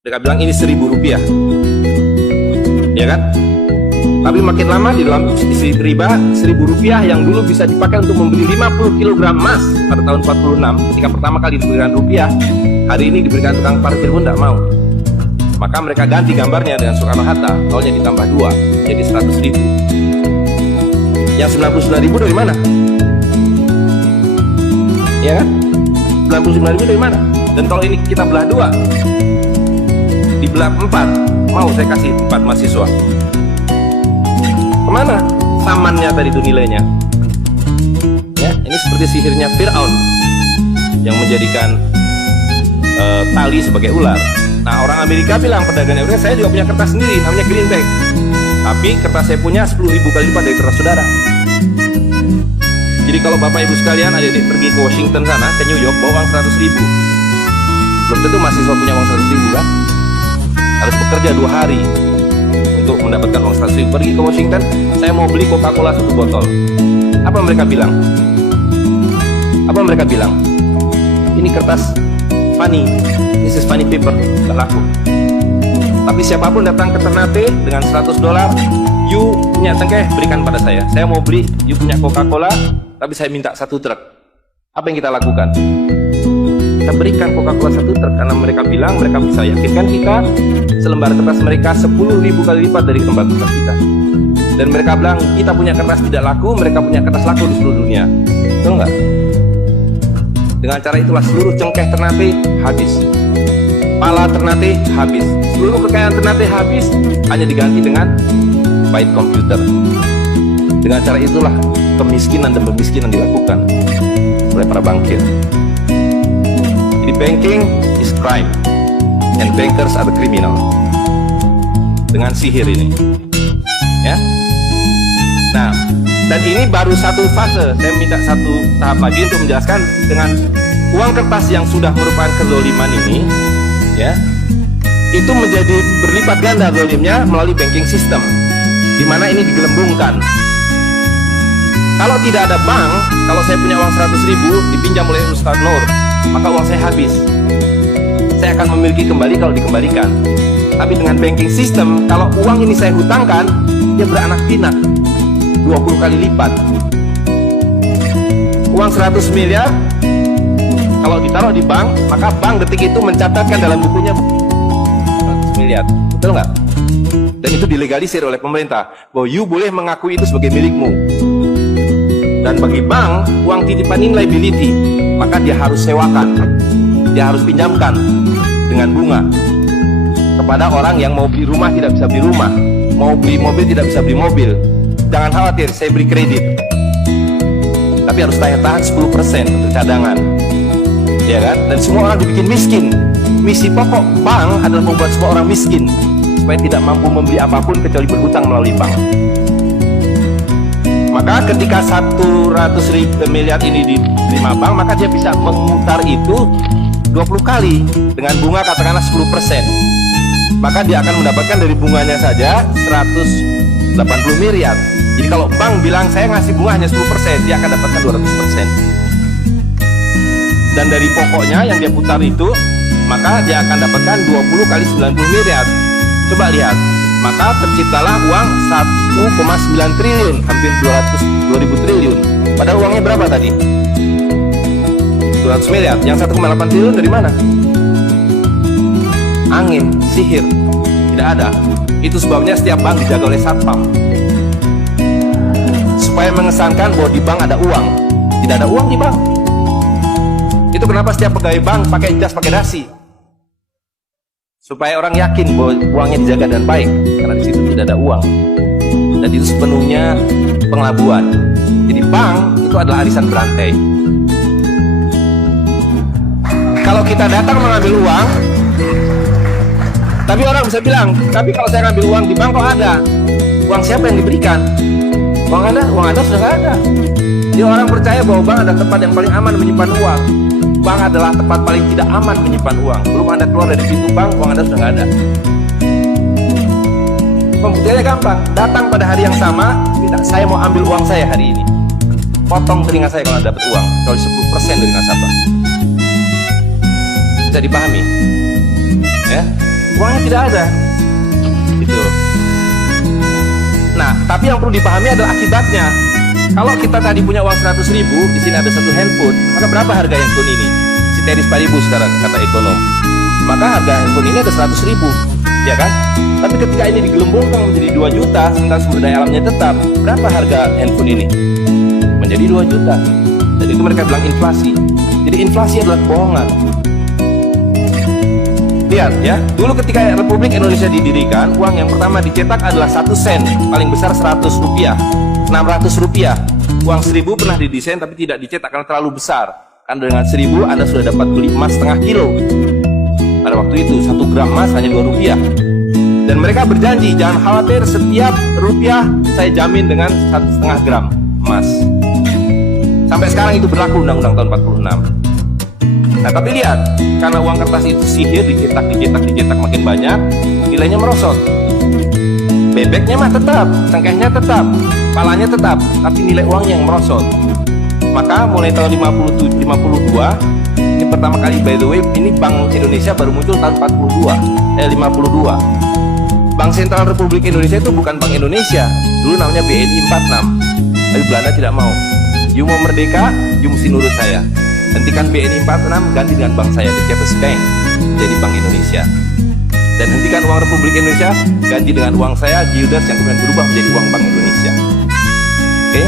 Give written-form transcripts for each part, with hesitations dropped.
Mereka bilang ini Rp1.000, ya kan? Tapi makin lama di dalam sisi riba, Rp1.000 yang dulu bisa dipakai untuk membeli 50 kg emas pada tahun 46 ketika pertama kali diberikan rupiah, hari ini diberikan tukang parkir pun tidak mau. Maka mereka ganti gambarnya dengan Soekarno-Hatta, tolnya ditambah 2 jadi 100.000. Yang 99.000 dari mana? Ya kan? 99.000 dari mana? Dan kalau ini kita belah 2, dibelah 4, mau saya kasih 4 mahasiswa. Kemana samannya tadi itu nilainya? Ya, ini seperti sihirnya Fir'aun yang menjadikan tali sebagai ular. Nah, orang Amerika bilang, pedagang Amerika, saya juga punya kertas sendiri namanya greenback, tapi kertas saya punya 10.000 kali lipat dari kertas saudara. Jadi kalau bapak ibu sekalian adik-adik pergi ke Washington sana, ke New York, bawa uang 100.000, belum tentu mahasiswa punya uang 100.000 kan? Harus bekerja 2 hari untuk mendapatkan uang 100.000. Pergi ke Washington, saya mau beli Coca-Cola 1 botol. Apa mereka bilang? Apa mereka bilang? Ini kertas funny, this is funny paper, gak laku. Tapi siapapun datang ke Ternate dengan $100, you punya tengkeh, berikan pada saya mau beli, you punya Coca-Cola, tapi saya minta 1 truk. Apa yang kita lakukan? Kita berikan Coca-Cola 1 truk, karena mereka bilang, mereka bisa yakinkan kita selembar kertas mereka 10.000 kali lipat dari tempat kertas kita. Dan mereka bilang, kita punya kertas tidak laku, mereka punya kertas laku di seluruh dunia. Betul nggak? Dengan cara itulah seluruh cengkeh Ternate habis, pala Ternate habis, seluruh kekayaan Ternate habis, hanya diganti dengan byte komputer. Dengan cara itulah kemiskinan dan pemiskinan dilakukan oleh para bankir. Jadi banking is crime and bankers are the criminal. Dengan sihir ini, ya. Nah, dan ini baru satu fase. Saya minta satu tahap lagi untuk menjelaskan dengan uang kertas yang sudah merupakan kezoliman ini, ya, itu menjadi berlipat ganda zolimnya melalui banking system, di mana ini digelembungkan. Kalau tidak ada bank, kalau saya punya uang 100.000 dipinjam oleh Ustaz Nur, maka uang saya habis. Saya akan memiliki kembali kalau dikembalikan. Tapi dengan banking system, kalau uang ini saya hutangkan, dia beranak pinak 20 kali lipat. Uang 100 miliar kalau ditaruh di bank, maka bank detik itu mencatatkan dalam bukunya 100 miliar. Betul nggak? Dan itu dilegalisir oleh pemerintah, bahwa you boleh mengakui itu sebagai milikmu. Dan bagi bank, uang titipan ini liability, maka dia harus sewakan, dia harus pinjamkan dengan bunga kepada orang yang mau beli rumah tidak bisa beli rumah, mau beli mobil tidak bisa beli mobil. Jangan khawatir, saya beri kredit, tapi harus tahan 10% untuk cadangan, ya kan? Dan semua orang dibikin miskin. Misi pokok bank adalah membuat semua orang miskin, supaya tidak mampu membeli apapun kecuali berhutang melalui bank. Maka ketika 100.000 miliar ini diterima bank, maka dia bisa memutar itu 20 kali dengan bunga katakanlah 10%. Maka dia akan mendapatkan dari bunganya saja 180 miliar. Jadi kalau bank bilang saya ngasih bunga hanya 10%, dia akan dapatkan 200%. Dan dari pokoknya yang dia putar itu, maka dia akan dapatkan 20 kali 90 miliar. Coba lihat, maka terciptalah uang 1,9 triliun, hampir 2.000 triliun. Padahal uangnya berapa tadi? 200 miliar. Yang 1,8 triliun dari mana? Angin, sihir, tidak ada. Itu sebabnya setiap bank dijaga oleh satpam, supaya mengesankan bahwa di bank ada uang. Tidak ada uang di bank. Itu kenapa setiap pegawai bank pakai jas, pakai dasi, supaya orang yakin bahwa uangnya dijaga dan baik, karena di situ tidak ada uang. Dan itu sepenuhnya pengelabuan. Jadi bank itu adalah arisan berantai. Kalau kita datang mengambil uang, tapi orang bisa bilang, tapi kalau saya ngambil uang di bank kok ada? Uang siapa yang diberikan? Uang Anda sudah nggak ada. Jadi orang percaya bahwa bank adalah tempat yang paling aman menyimpan uang. Bank adalah tempat paling tidak aman menyimpan uang. Belum Anda keluar dari pintu bank, uang Anda sudah nggak ada. Pembuktiannya gampang. Datang pada hari yang sama, minta saya mau ambil uang saya hari ini. Potong telinga saya kalau dapat uang, kecuali 10% dari nasabah. Bisa dipahami? Ya, uangnya tidak ada. Gitu. Nah, tapi yang perlu dipahami adalah akibatnya. Kalau kita tadi punya uang 100.000, di sini ada satu handphone, maka berapa harga handphone ini? Ceteris paribus sekarang kata ekonom. Maka harga handphone ini ada 100.000, ya kan? Tapi ketika ini digelembungkan menjadi 2 juta, sementara sumber daya alamnya tetap, berapa harga handphone ini? Menjadi 2 juta. Dan itu mereka bilang inflasi. Jadi inflasi adalah kebohongan. Lihat ya, dulu ketika Republik Indonesia didirikan, uang yang pertama dicetak adalah 1 sen, paling besar 100 rupiah, 600 rupiah. Uang 1000 pernah didesain tapi tidak dicetak karena terlalu besar. Karena dengan 1000 Anda sudah dapat beli emas setengah kilo. Pada waktu itu 1 gram emas hanya 2 rupiah. Dan mereka berjanji, jangan khawatir, setiap rupiah saya jamin dengan 1,5 gram emas. Sampai sekarang itu berlaku Undang-Undang tahun 46. Nah tapi lihat, karena uang kertas itu sihir, dicetak makin banyak, nilainya merosot. Bebeknya mah tetap, cengkehnya tetap, palanya tetap, tapi nilai uangnya yang merosot. Maka mulai tahun 52, ini pertama kali, by the way, ini Bank Indonesia baru muncul tahun 52. Bank Sentral Republik Indonesia itu bukan Bank Indonesia, dulu namanya BNI 46. Tapi Belanda tidak mau. You mau merdeka, you mesti nurut saya. Hentikan BNI 46, ganti dengan bank saya, The Chapters Bank, jadi Bank Indonesia. Dan hentikan uang Republik Indonesia, ganti dengan uang saya, Gildas, yang kemudian berubah menjadi uang Bank Indonesia. Oke?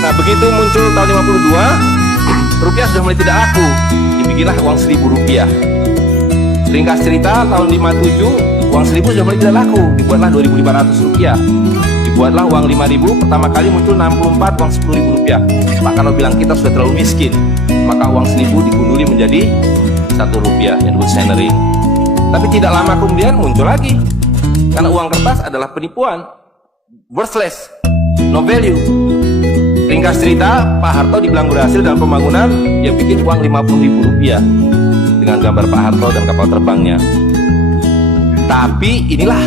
Nah, begitu muncul tahun 52, rupiah sudah mulai tidak laku. Dibikinlah uang 1.000 rupiah. Ringkas cerita, tahun 57, uang 1.000 sudah mulai tidak laku. Dibuatlah 2.500 rupiah. Dibuatlah uang 5.000, pertama kali muncul 64, uang 10.000 rupiah. Pak Karno bilang kita sudah terlalu miskin, maka uang 1.000 digunduli menjadi 1 rupiah yang disebut centering. Tapi tidak lama kemudian muncul lagi, karena uang kertas adalah penipuan, worthless, no value. Ringkas cerita, Pak Harto dibilang berhasil dalam pembangunan, dia bikin uang 50.000 rupiah dengan gambar Pak Harto dan kapal terbangnya. Tapi inilah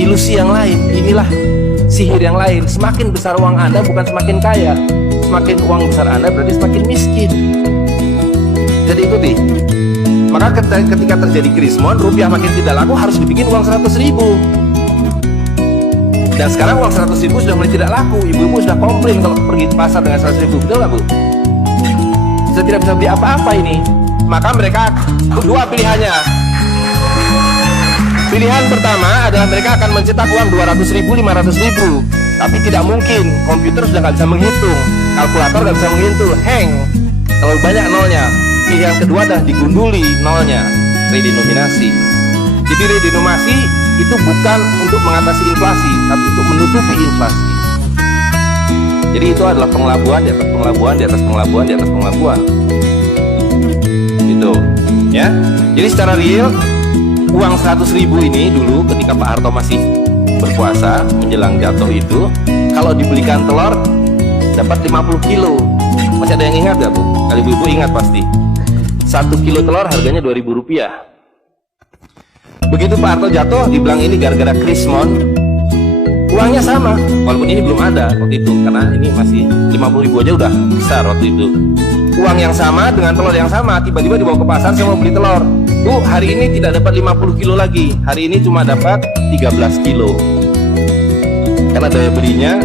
ilusi yang lain, inilah sihir yang lain. Semakin besar uang Anda bukan semakin kaya, semakin uang besar Anda berarti semakin miskin. Jadi ikuti. Maka ketika terjadi krismon, rupiah makin tidak laku, harus dibikin uang 100.000. Dan sekarang uang 100.000 sudah mulai tidak laku. Ibu-ibu sudah komplain kalau pergi ke pasar dengan 100.000, betul nggak Bu? Saya tidak bisa beli apa-apa ini. Maka mereka dua pilihannya. Pilihan pertama adalah mereka akan mencetak uang 200.000, 500.000. Tapi tidak mungkin, komputer sudah nggak bisa menghitung, kalkulator nggak bisa menghitung, hang, terlalu banyak nolnya. Pilihan kedua adalah digunduli nolnya, redenominasi. Jadi redenominasi itu bukan untuk mengatasi inflasi, tapi untuk menutupi inflasi. Jadi itu adalah pengelabuan di atas pengelabuan di atas pengelabuan di atas pengelabuan. Gitu, ya. Jadi secara real, uang 100.000 ini dulu ketika Pak Harto masih berkuasa menjelang jatuh itu, kalau dibelikan telur dapat 50 kilo. Masih ada yang ingat gak Bu? Kali ibu-ibu ingat pasti. 1 kilo telur harganya 2.000 rupiah. Begitu Pak Harto jatuh, dibilang ini gara-gara krismon, uangnya sama, walaupun ini belum ada waktu itu, karena ini masih 50.000 aja udah besar waktu itu. Uang yang sama dengan telur yang sama, tiba-tiba dibawa ke pasar, saya mau beli telur. Bu, hari ini tidak dapat 50 kilo lagi, hari ini cuma dapat 13 kilo. Karena daya belinya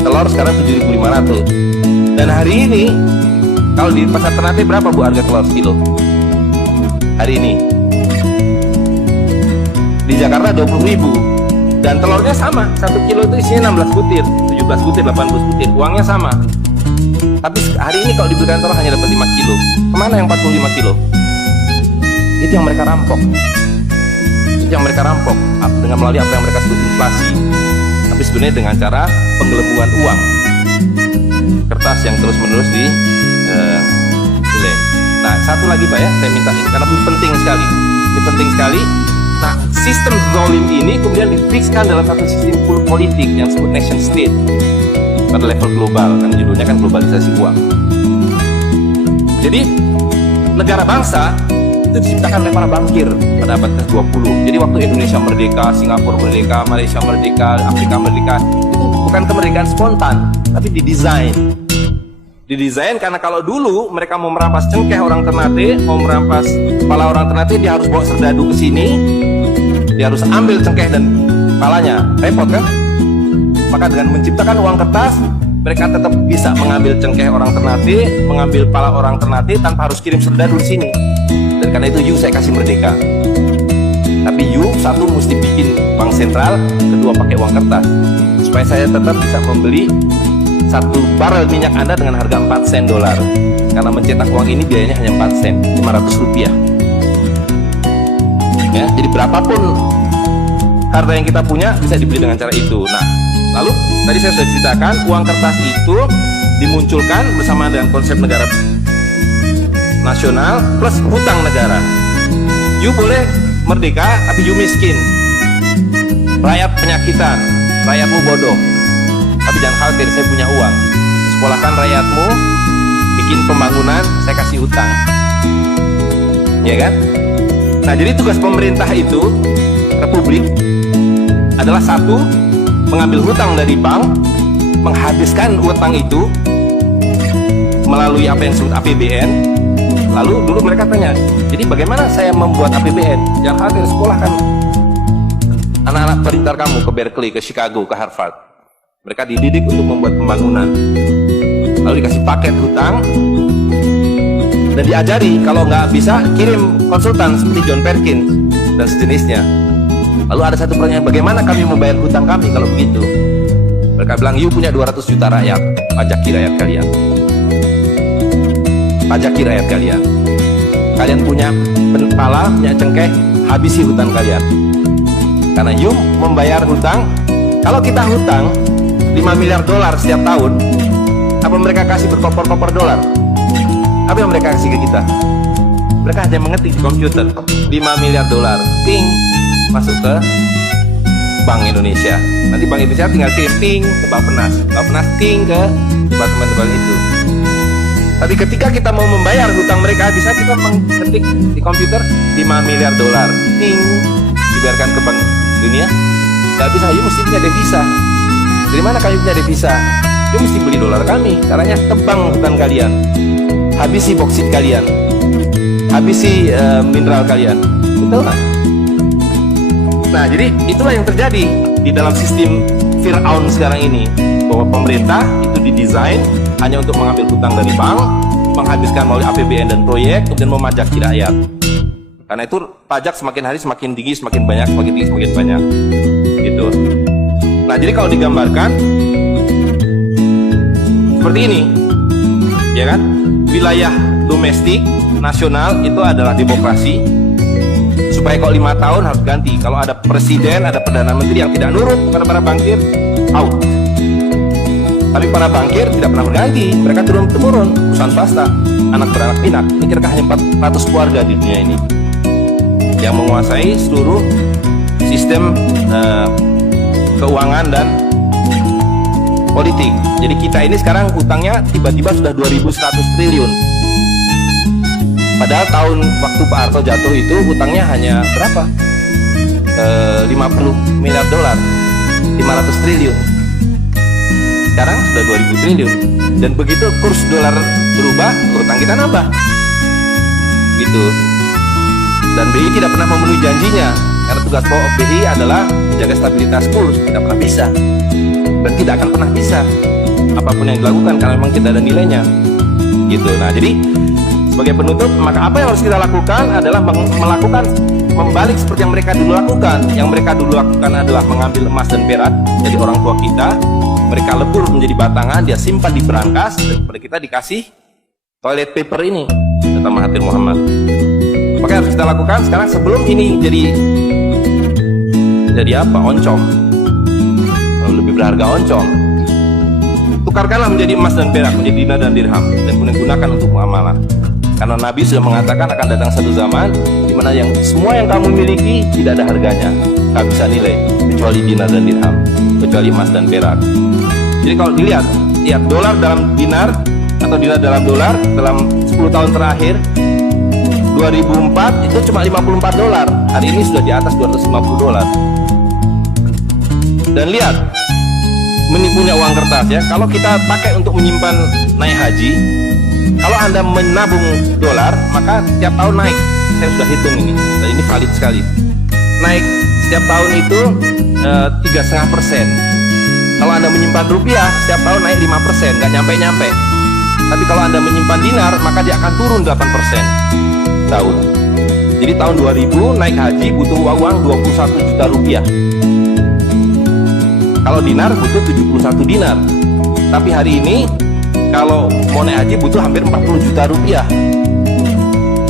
telur sekarang 7.500. Dan hari ini kalau di pasar Ternate berapa Bu harga telur sekilo? Hari ini di Jakarta 20.000. Dan telurnya sama, 1 kilo itu isinya 16 butir, 17 butir, 18 butir, uangnya sama. Tapi hari ini kalau dibelikan telur hanya dapat 5 kilo. Kemana yang 45 kilo? Itu yang mereka rampok. Itu yang mereka rampok dengan melalui apa yang mereka sebut inflasi. Tapi sebenarnya dengan cara penggelembungan uang kertas yang terus-menerus di delay. Nah, satu lagi Pak ya, saya minta ini karena ini penting sekali. Ini penting sekali. Nah, sistem zalim ini kemudian difikskan dalam satu sistem politik yang disebut nation state pada level global, karena judulnya kan globalisasi uang. Jadi negara bangsa itu diciptakan oleh para bankir pada abad ke-20. Jadi waktu Indonesia merdeka, Singapura merdeka, Malaysia merdeka, Afrika merdeka, itu bukan kemerdekaan spontan, tapi didesain. Didesain karena kalau dulu mereka mau merampas cengkeh orang Ternate, mau merampas kepala orang Ternate, dia harus bawa serdadu ke sini, dia harus ambil cengkeh dan palanya, repot kan? Maka dengan menciptakan uang kertas, mereka tetap bisa mengambil cengkeh orang Ternate, mengambil pala orang Ternate tanpa harus kirim serdadu di sini. Dan karena itu saya kasih merdeka. Tapi satu mesti bikin bank sentral, kedua pakai uang kertas, supaya saya tetap bisa membeli satu barel minyak Anda dengan harga 4 sen dolar. Karena mencetak uang ini biayanya hanya 4 sen, 500 rupiah. Ya, jadi berapapun harta yang kita punya bisa dibeli dengan cara itu. Nah, lalu tadi saya sudah ceritakan uang kertas itu dimunculkan bersama dengan konsep negara nasional plus hutang negara. Boleh merdeka tapi miskin, rakyat penyakitan, rakyatmu bodoh. Tapi jangan khawatir, saya punya uang, sekolahkan rakyatmu, bikin pembangunan, saya kasih hutang, ya kan? Nah, jadi tugas pemerintah itu, republik, adalah satu, mengambil hutang dari bank, menghabiskan hutang itu melalui apa yang disebut APBN. Lalu dulu mereka tanya, jadi bagaimana saya membuat APBN? Jangan khawatir, sekolahkan anak-anak pintar kamu ke Berkeley, ke Chicago, ke Harvard. Mereka dididik untuk membuat pembangunan. Lalu dikasih paket hutang dan diajari kalau nggak bisa kirim konsultan seperti John Perkins dan sejenisnya. Lalu ada satu pertanyaan, bagaimana kami membayar hutang kami kalau begitu? Mereka bilang, punya 200 juta rakyat, pajaki rakyat kalian. Pajaki rakyat kalian. Kalian punya pala, punya cengkeh, habisi hutang kalian. Karena membayar hutang, kalau kita hutang 5 miliar dolar setiap tahun, apa mereka kasih berkoper-koper dolar? Apa yang mereka kasih ke kita? Mereka hanya mengetik di komputer 5 miliar dolar, ting, masuk ke Bank Indonesia. Nanti Bank Indonesia tinggal kirim ting ke Bappenas, Bappenas ting ke departemen itu. Tapi ketika kita mau membayar hutang mereka, bisa kita mengetik di komputer 5 miliar dolar, ting, dibiarkan ke Bank Dunia. Gak bisa, mesti punya devisa. Dari mana kami punya devisa? Mesti beli dolar kami. Caranya tebang hutang kalian, habisi boksit kalian, habisi mineral kalian. Betul nggak? Nah, jadi itulah yang terjadi di dalam sistem Fir'aun sekarang ini, bahwa pemerintah itu didesain hanya untuk mengambil hutang dari bank, menghabiskan melalui APBN dan proyek, kemudian memajaki rakyat. Karena itu pajak semakin hari semakin tinggi, semakin banyak, semakin tinggi, semakin banyak. Gitu. Nah, jadi kalau digambarkan seperti ini, ya kan? Wilayah domestik nasional itu adalah demokrasi. Supaya kalau 5 tahun harus ganti. Kalau ada presiden, ada perdana menteri yang tidak nurut pada para bankir, out. Tapi para bankir tidak pernah berganti. Mereka turun-temurun, perusahaan swasta, anak beranak pinak. Pikirkah hanya 400 keluarga di dunia ini yang menguasai seluruh sistem keuangan dan politik. Jadi kita ini sekarang utangnya tiba-tiba sudah 2.100 triliun. Padahal tahun waktu Pak Harto jatuh itu hutangnya hanya berapa? 50 miliar dolar, 500 triliun. Sekarang sudah 2.000 triliun. Dan begitu kurs dolar berubah, hutang kita nambah. Gitu. Dan BI tidak pernah memenuhi janjinya, karena tugas pokok BI adalah menjaga stabilitas kurs. Tidak pernah bisa dan tidak akan pernah bisa apapun yang dilakukan, karena memang tidak ada nilainya. Gitu. Nah, jadi sebagai penutup, maka apa yang harus kita lakukan adalah melakukan membalik seperti yang mereka dulu lakukan. Yang mereka dulu lakukan adalah mengambil emas dan perak dari orang tua kita, mereka lebur menjadi batangan, dia simpan di berangkas, dan kepada kita dikasih toilet paper ini, kata Mahathir Muhammad. Maka yang harus kita lakukan sekarang sebelum ini jadi apa? Oncom, lebih berharga oncom. Tukarkanlah menjadi emas dan perak, menjadi dinar dan dirham, dan kemudian gunakan untuk muamalah. Karena Nabi sudah mengatakan akan datang satu zaman di mana yang semua yang kamu miliki tidak ada harganya, tak bisa nilai kecuali dinar dan dirham, kecuali emas dan perak. Jadi kalau dilihat, lihat dolar dalam dinar atau dinar dalam dolar dalam 10 tahun terakhir, 2004 itu cuma 54 dolar, hari ini sudah di atas 250 dolar. Dan lihat, punya uang kertas ya, kalau kita pakai untuk menyimpan naik haji, kalau Anda menabung dolar, maka tiap tahun naik. Saya sudah hitung ini, dan ini valid sekali. Naik setiap tahun itu 3,5%. Kalau Anda menyimpan rupiah, setiap tahun naik 5%, nggak nyampe-nyampe. Tapi kalau Anda menyimpan dinar, maka dia akan turun 8% tahun. Jadi tahun 2000 naik haji butuh uang 21 juta rupiah. Kalau dinar butuh 71 dinar. Tapi hari ini kalau mau naik haji butuh hampir 40 juta rupiah.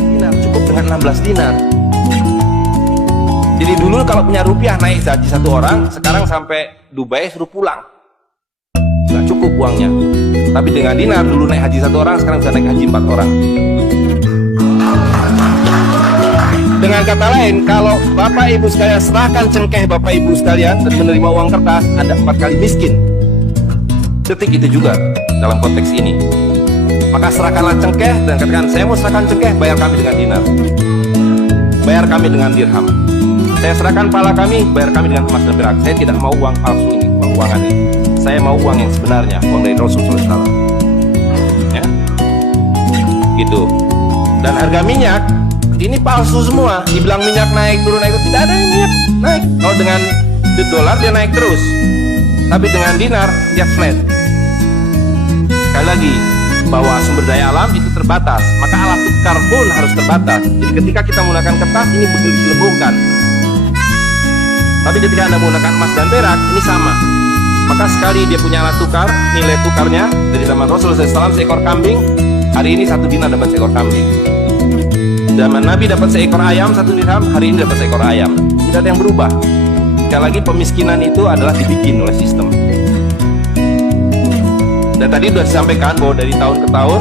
Dinar cukup dengan 16 dinar. Jadi dulu kalau punya rupiah naik haji satu orang, sekarang sampai Dubai suruh pulang, nggak cukup uangnya. Tapi dengan dinar dulu naik haji satu orang, sekarang bisa naik haji 4 orang. Dengan kata lain, kalau Bapak Ibu sekalian serahkan cengkeh Bapak Ibu sekalian dan menerima uang kertas, Anda 4 kali miskin. Detik itu juga dalam konteks ini. Maka serahkanlah cengkeh dan katakan, saya mau serahkan cengkeh, bayar kami dengan dinar, bayar kami dengan dirham. Saya serahkan pala kami, bayar kami dengan emas dan perak. Saya tidak mau uang palsu ini, uang-uangan ini. Saya mau uang yang sebenarnya, uang dari Rasulullah SAW. Ya, gitu. Dan harga minyak ini palsu semua. Dibilang minyak naik turun naik, tidak ada minyak naik. Kalau dengan dolar dia naik terus, tapi dengan dinar dia flat. Sekali lagi, bahwa sumber daya alam itu terbatas, maka alat tukar pun harus terbatas. Jadi ketika kita menggunakan kertas ini bergelembungkan. Tapi ketika Anda menggunakan emas dan perak, ini sama. Maka sekali dia punya alat tukar, nilai tukarnya dari zaman Rasulullah SAW seekor kambing, hari ini 1 dinar dapat seekor kambing. Zaman Nabi dapat seekor ayam 1 dirham, hari ini dapat seekor ayam. Tidak ada yang berubah. Sekali lagi pemiskinan itu adalah dibikin oleh sistem. Dan tadi sudah disampaikan bahwa dari tahun ke tahun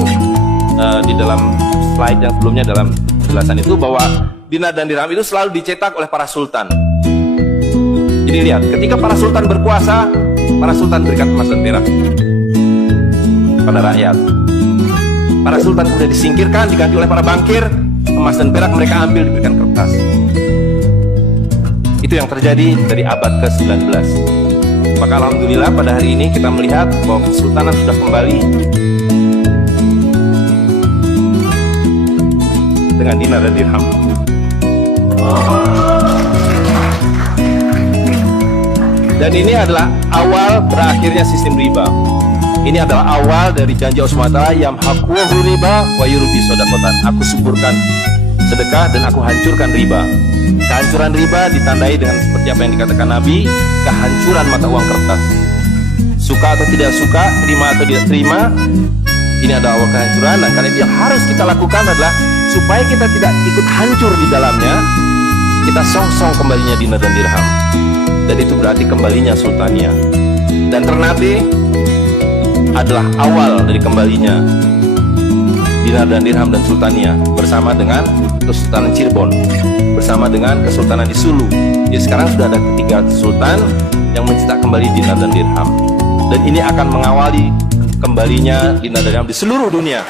di dalam slide yang sebelumnya dalam penjelasan itu bahwa dinar dan dirham itu selalu dicetak oleh para sultan. Jadi lihat, ketika para sultan berkuasa, para sultan berikan emas dan perak pada rakyat. Para sultan sudah disingkirkan, diganti oleh para bankir, emas dan perak mereka ambil, diberikan kertas. Itu yang terjadi dari abad ke-19. Maka alhamdulillah pada hari ini kita melihat bahwa kesultanan sudah kembali dengan dinar dan dirham. Dan ini adalah awal berakhirnya sistem riba. Ini adalah awal dari janji Allah SWT, yamhaqu riba wa yurbi shadaqatan. Aku suburkan sedekah dan aku hancurkan riba. Kehancuran riba ditandai dengan seperti apa yang dikatakan Nabi, kehancuran mata uang kertas. Suka atau tidak suka, terima atau tidak terima, ini adalah awal kehancuran. Dan karena itu yang harus kita lakukan adalah supaya kita tidak ikut hancur di dalamnya, kita song-song kembalinya dinar dan dirham. Dan itu berarti kembalinya sultania. Dan Ternate adalah awal dari kembalinya dinar dan dirham dan sultania, bersama dengan Kesultanan Cirebon, bersama dengan Kesultanan di Sulu. Jadi sekarang sudah ada ketiga sultan yang mencetak kembali dinar dan dirham. Dan ini akan mengawali kembalinya dinar dan dirham di seluruh dunia.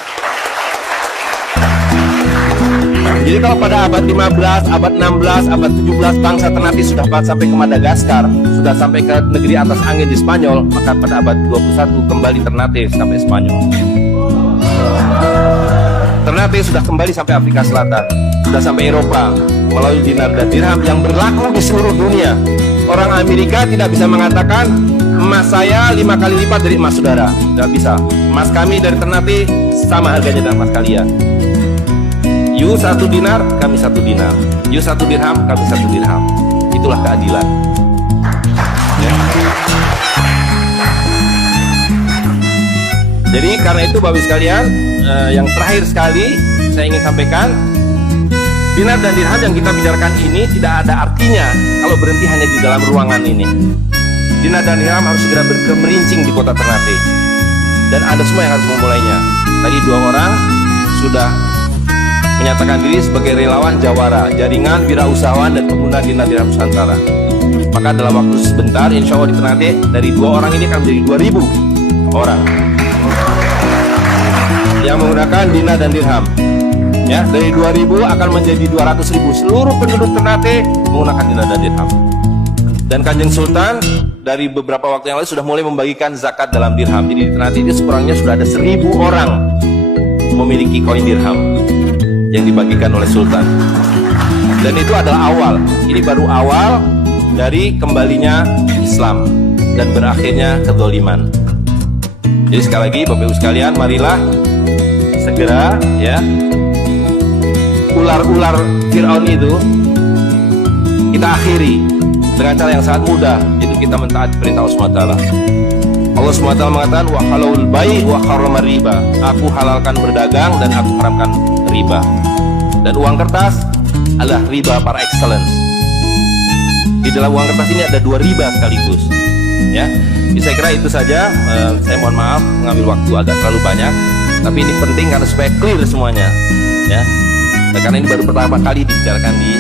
Jadi kalau pada abad 15, abad 16, abad 17 bangsa Ternate sudah sampai ke Madagaskar, sudah sampai ke negeri atas angin di Spanyol, maka pada abad 21 kembali Ternate sampai Spanyol. Ternate sudah kembali sampai Afrika Selatan, sudah sampai Eropa melalui dinar dan dirham yang berlaku di seluruh dunia. Orang Amerika tidak bisa mengatakan emas saya 5 kali lipat dari emas saudara, tidak bisa. Emas kami dari Ternate sama harganya dengan emas kalian. You 1 dinar, kami 1 dinar. You 1 dirham, kami 1 dirham. Itulah keadilan. Ya. Jadi karena itu Bapak sekalian, yang terakhir sekali saya ingin sampaikan, dinar dan dirham yang kita bicarakan ini tidak ada artinya kalau berhenti hanya di dalam ruangan ini. Dinar dan dirham harus segera berkemerincing di kota Ternate. Dan ada semua yang harus memulainya. Tadi 2 orang sudah menyatakan diri sebagai relawan Jawara, jaringan wirausahawan dan pengguna dinar dirham Nusantara. Maka dalam waktu sebentar, insya Allah di Ternate dari 2 orang ini akan menjadi 2.000 orang yang menggunakan dinar dan dirham. Ya, dari 2.000 akan menjadi 200.000 seluruh penduduk Ternate menggunakan dinar dan dirham. Dan Kanjeng Sultan dari beberapa waktu yang lalu sudah mulai membagikan zakat dalam dirham. Jadi di Ternate itu sekurangnya sudah ada 1.000 orang memiliki koin dirham yang dibagikan oleh Sultan. Dan itu adalah awal. Ini baru awal dari kembalinya Islam dan berakhirnya kezaliman. Jadi sekali lagi Bapak Ibu sekalian, marilah segera ya ular-ular Fir'aun itu kita akhiri dengan cara yang sangat mudah, yaitu kita mentaati perintah Allah SWT. Allah SWT mengatakan wa halalul bai' wa harrama riba. Aku halalkan berdagang dan aku haramkan riba. Dan uang kertas adalah riba par excellence. Di dalam uang kertas ini ada dua riba sekaligus. Ya, jadi saya kira itu saja. Saya mohon maaf mengambil waktu agak terlalu banyak, tapi ini penting karena supaya clear semuanya. Ya, karena ini baru pertama kali dibicarakan di